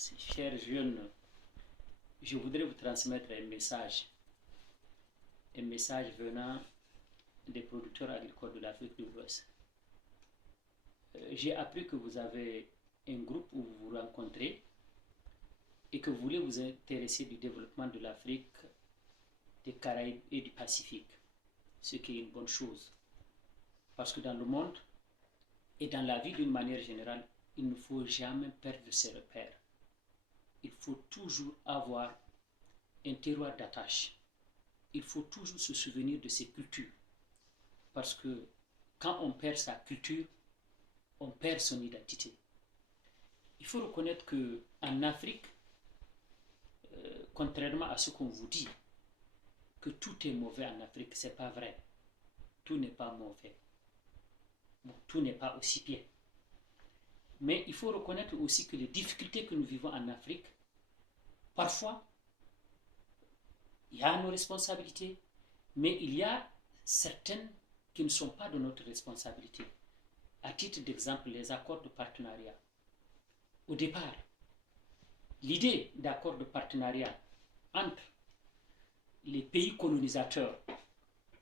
chers jeunes, je voudrais vous transmettre un message venant des producteurs agricoles de l'Afrique de l'Ouest. J'ai appris que vous avez un groupe où vous vous rencontrez et que vous voulez vous intéresser du développement de l'Afrique, des Caraïbes et du Pacifique, ce qui est une bonne chose. Parce que dans le monde et dans la vie d'une manière générale, il ne faut jamais perdre ses repères. Il faut toujours avoir un terroir d'attache. Il faut toujours se souvenir de ses cultures. Parce que quand on perd sa culture, on perd son identité. Il faut reconnaître qu'en Afrique, contrairement à ce qu'on vous dit, que tout est mauvais en Afrique, ce n'est pas vrai. Tout n'est pas mauvais. Bon, tout n'est pas aussi bien. Mais il faut reconnaître aussi que les difficultés que nous vivons en Afrique, parfois, il y a nos responsabilités, mais il y a certaines qui ne sont pas de notre responsabilité. À titre d'exemple, les accords de partenariat. Au départ, l'idée d'accord de partenariat entre les pays colonisateurs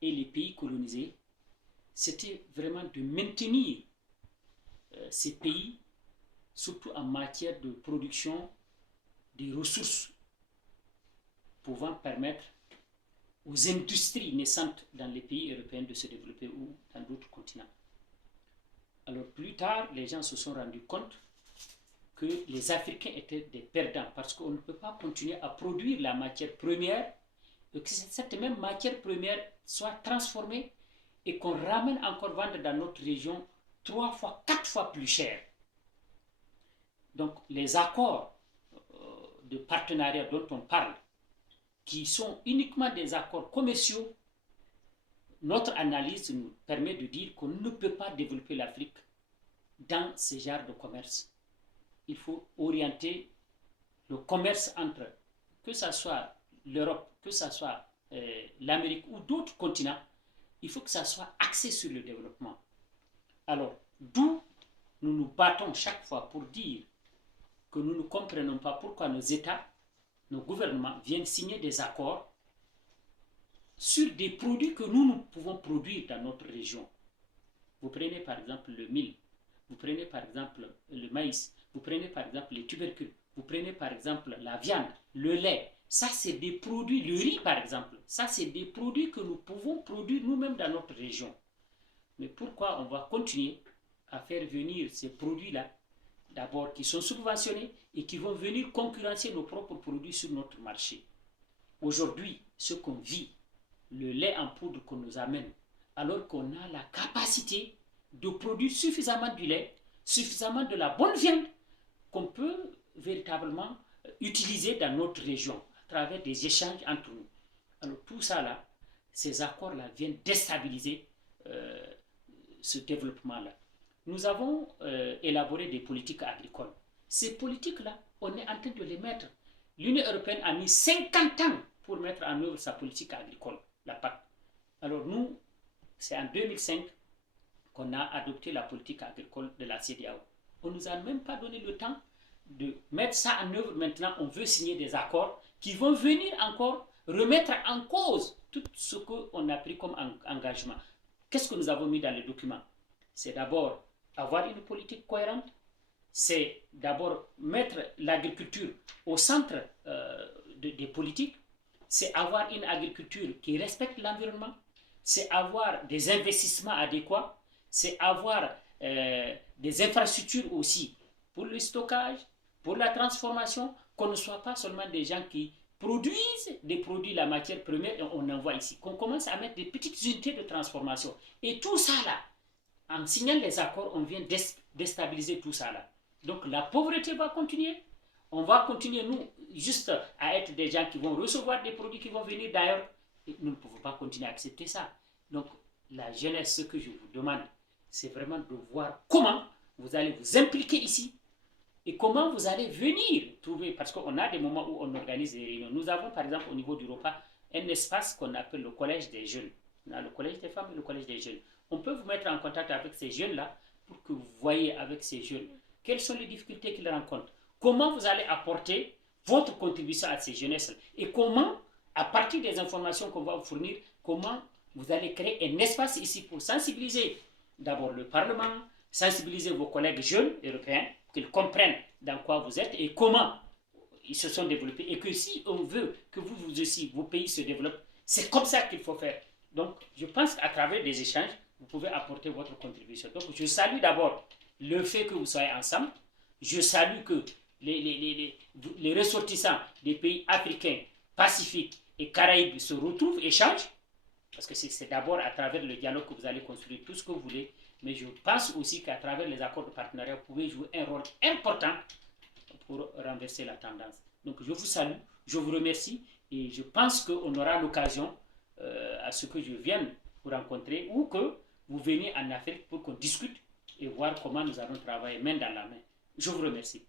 et les pays colonisés, c'était vraiment de maintenir ces pays, surtout en matière de production des ressources pouvant permettre aux industries naissantes dans les pays européens de se développer ou dans d'autres continents. Alors plus tard, les gens se sont rendus compte que les Africains étaient des perdants parce qu'on ne peut pas continuer à produire la matière première et que cette même matière première soit transformée et qu'on ramène encore vendre dans notre région 3 fois, 4 fois plus cher. Donc les accords de partenariat dont on parle, qui sont uniquement des accords commerciaux, notre analyse nous permet de dire qu'on ne peut pas développer l'Afrique dans ce genre de commerce. Il faut orienter le commerce entre, que ce soit l'Europe, que ce soit l'Amérique ou d'autres continents, il faut que ça soit axé sur le développement. Alors, d'où nous nous battons chaque fois pour dire que nous ne comprenons pas pourquoi nos États, nos gouvernements viennent signer des accords sur des produits que nous pouvons produire dans notre région. Vous prenez par exemple le mil, vous prenez par exemple le maïs, vous prenez par exemple les tubercules, vous prenez par exemple la viande, le lait. Ça, c'est des produits, le riz par exemple, ça, c'est des produits que nous pouvons produire nous-mêmes dans notre région. Mais pourquoi on va continuer à faire venir ces produits-là, d'abord qui sont subventionnés et qui vont venir concurrencer nos propres produits sur notre marché? Aujourd'hui, ce qu'on vit, le lait en poudre qu'on nous amène, alors qu'on a la capacité de produire suffisamment du lait, suffisamment de la bonne viande qu'on peut véritablement utiliser dans notre région à travers des échanges entre nous. Alors tout ça là, ces accords là viennent déstabiliser ce développement là. Nous avons élaboré des politiques agricoles. Ces politiques là, on est en train de les mettre. L'Union européenne a mis 50 ans pour mettre en œuvre sa politique agricole, la PAC. Alors nous, c'est en 2005 qu'on a adopté la politique agricole de la CEDEAO. On ne nous a même pas donné le temps de mettre ça en œuvre. Maintenant, on veut signer des accords qui vont venir encore remettre en cause tout ce qu'on a pris comme engagement. Qu'est-ce que nous avons mis dans les documents? C'est d'abord avoir une politique cohérente, c'est d'abord mettre l'agriculture au centre des politiques, c'est avoir une agriculture qui respecte l'environnement, c'est avoir des investissements adéquats, c'est avoir des infrastructures aussi pour le stockage, pour la transformation, qu'on ne soit pas seulement des gens qui produisent des produits, la matière première, et on envoie ici, qu'on commence à mettre des petites unités de transformation. Et tout ça là, en signant les accords, on vient déstabiliser tout ça là. Donc la pauvreté va continuer. On va continuer, nous, juste à être des gens qui vont recevoir des produits qui vont venir d'ailleurs. Et nous ne pouvons pas continuer à accepter ça. Donc la jeunesse, ce que je vous demande, c'est vraiment de voir comment vous allez vous impliquer ici et comment vous allez venir trouver, parce qu'on a des moments où on organise des réunions. Nous avons par exemple au niveau du repas un espace qu'on appelle le collège des jeunes. On a le collège des femmes et le collège des jeunes. On peut vous mettre en contact avec ces jeunes-là pour que vous voyez avec ces jeunes quelles sont les difficultés qu'ils rencontrent. comment vous allez apporter votre contribution à ces jeunesses et comment, à partir des informations qu'on va vous fournir, comment vous allez créer un espace ici pour sensibiliser d'abord le Parlement, sensibiliser vos collègues jeunes européens, qu'ils comprennent dans quoi vous êtes et comment ils se sont développés. Et que si on veut que vous aussi, vos pays se développent, c'est comme ça qu'il faut faire. Donc, je pense qu'à travers des échanges, vous pouvez apporter votre contribution. Donc, je salue d'abord le fait que vous soyez ensemble. Je salue que les ressortissants des pays africains, pacifiques et caraïbes se retrouvent, échangent, parce que c'est d'abord à travers le dialogue que vous allez construire tout ce que vous voulez, mais je pense aussi qu'à travers les accords de partenariat, vous pouvez jouer un rôle important pour renverser la tendance. Donc je vous salue, je vous remercie et je pense qu'on aura l'occasion à ce que je vienne vous rencontrer ou que vous veniez en Afrique pour qu'on discute et voir comment nous allons travailler main dans la main. Je vous remercie.